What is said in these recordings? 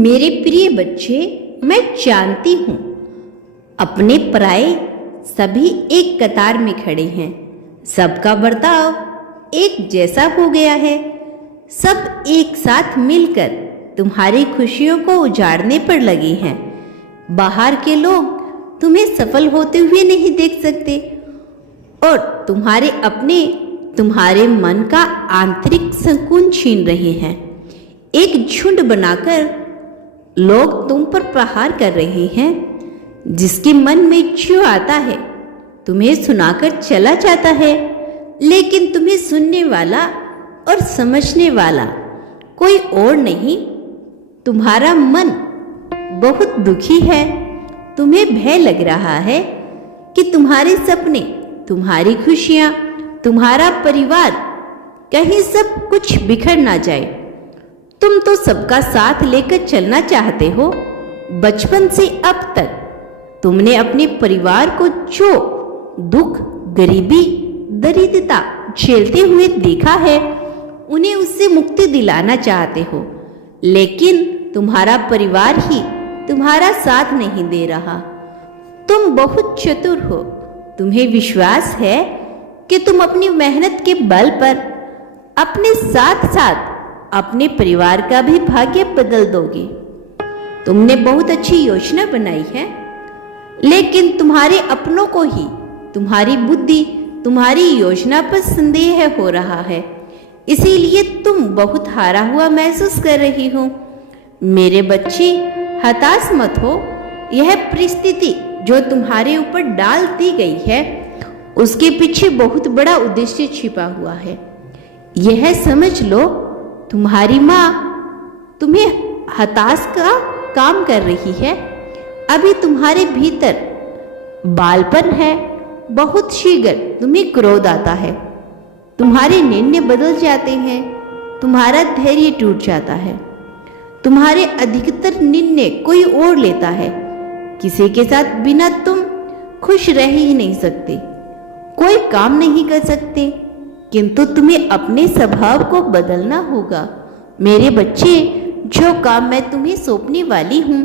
मेरे प्रिय बच्चे, मैं जानती हूँ अपने पराये सभी एक कतार में खड़े हैं। सबका बर्ताव एक जैसा हो गया है। सब एक साथ मिलकर तुम्हारी खुशियों को उजाड़ने पर लगे हैं। बाहर के लोग तुम्हें सफल होते हुए नहीं देख सकते और तुम्हारे अपने तुम्हारे मन का आंतरिक सुकून छीन रहे हैं। एक झुंड बनाकर लोग तुम पर प्रहार कर रहे हैं। जिसके मन में जो आता है तुम्हें सुनाकर चला जाता है, लेकिन तुम्हें सुनने वाला और समझने वाला कोई और नहीं। तुम्हारा मन बहुत दुखी है। तुम्हें भय लग रहा है कि तुम्हारे सपने, तुम्हारी खुशियां, तुम्हारा परिवार कहीं सब कुछ बिखर ना जाए। तुम तो सबका साथ लेकर चलना चाहते हो। बचपन से अब तक तुमने अपने परिवार को जो दुख, गरीबी, दरिद्रता झेलते हुए देखा है, उन्हें उससे मुक्ति दिलाना चाहते हो, लेकिन तुम्हारा परिवार ही तुम्हारा साथ नहीं दे रहा। तुम बहुत चतुर हो। तुम्हें विश्वास है कि तुम अपनी मेहनत के बल पर अपने साथ साथ अपने परिवार का भी भाग्य बदल दोगे। तुमने बहुत अच्छी योजना बनाई है, लेकिन तुम्हारे अपनों को ही तुम्हारी बुद्धि, तुम्हारी योजना पर संदेह हो रहा है। इसीलिए तुम बहुत हारा हुआ महसूस कर रही हो। मेरे बच्चे, हताश मत हो। यह परिस्थिति जो तुम्हारे ऊपर डाल दी गई है, उसके पीछे बहुत बड़ा उद्देश्य छिपा हुआ है। यह समझ लो, तुम्हारी माँ तुम्हें हताश का काम कर रही है। अभी तुम्हारे भीतर बालपन है। बहुत शीघ्र तुम्हें क्रोध आता है। तुम्हारे निर्णय बदल जाते हैं। तुम्हारा धैर्य टूट जाता है। तुम्हारे अधिकतर निर्णय कोई और लेता है। किसी के साथ बिना तुम खुश रह ही नहीं सकते, कोई काम नहीं कर सकते, किंतु तुम्हें अपने स्वभाव को बदलना होगा। मेरे बच्चे, जो काम मैं तुम्हें सौंपने वाली हूँ,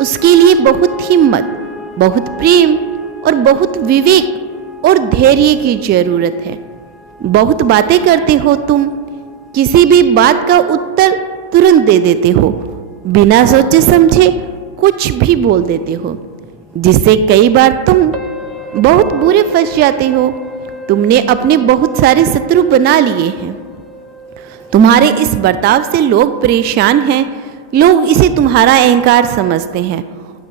उसके लिए बहुत हिम्मत, बहुत प्रेम और बहुत विवेक और धैर्य की जरूरत है। बहुत बातें करते हो तुम। किसी भी बात का उत्तर तुरंत दे देते हो। बिना सोचे समझे कुछ भी बोल देते हो, जिससे कई बार तुम बहुत बुरे फंस जाते हो। तुमने अपने बहुत सारे शत्रु बना लिए हैं। तुम्हारे इस बर्ताव से लोग परेशान हैं। लोग इसे तुम्हारा अहंकार समझते हैं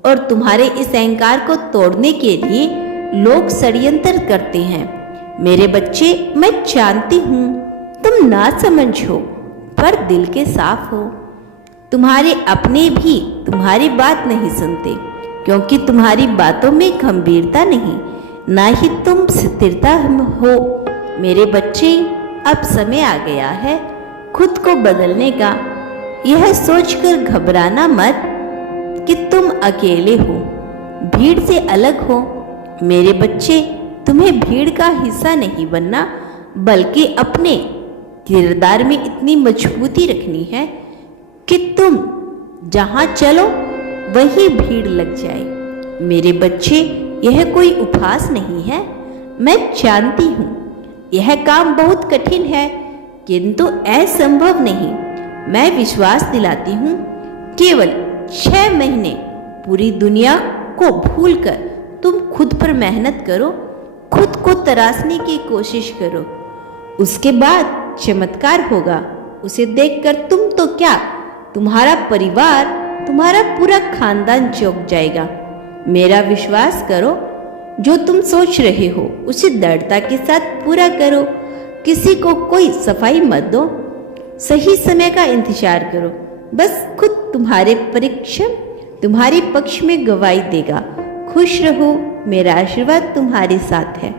और तुम्हारे इस अहंकार को तोड़ने के लिए लोग षड्यंत्र करते हैं। मेरे बच्चे, मैं जानती हूँ तुम ना समझ हो, पर दिल के साफ हो। तुम्हारे अपने भी तुम्हारी बात नहीं सुनते, क्योंकि तुम्हारी बातों में गंभीरता नहीं, ना ही तुम स्थिरता हो। मेरे बच्चे, अब समय आ गया है खुद को बदलने का। यह सोचकर घबराना मत कि तुम अकेले हो, भीड़ से अलग हो। मेरे बच्चे, तुम्हें भीड़ का हिस्सा नहीं बनना, बल्कि अपने किरदार में इतनी मजबूती रखनी है कि तुम जहाँ चलो वहीं भीड़ लग जाए। मेरे बच्चे, यह कोई उपहास नहीं है। मैं जानती हूँ यह काम बहुत कठिन है, किंतु असंभव नहीं। मैं विश्वास दिलाती हूँ, केवल 6 महीने पूरी दुनिया को भूलकर तुम खुद पर मेहनत करो, खुद को तराशने की कोशिश करो। उसके बाद चमत्कार होगा। उसे देखकर तुम तो क्या, तुम्हारा परिवार, तुम्हारा पूरा खानदान चौंक जाएगा। मेरा विश्वास करो। जो तुम सोच रहे हो उसे दृढ़ता के साथ पूरा करो। किसी को कोई सफाई मत दो। सही समय का इंतजार करो। बस खुद तुम्हारे परिश्रम तुम्हारे पक्ष में गवाही देगा। खुश रहो। मेरा आशीर्वाद तुम्हारे साथ है।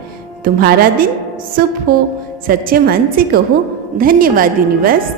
तुम्हारा दिन शुभ हो। सच्चे मन से कहो, धन्यवाद यूनिवर्स।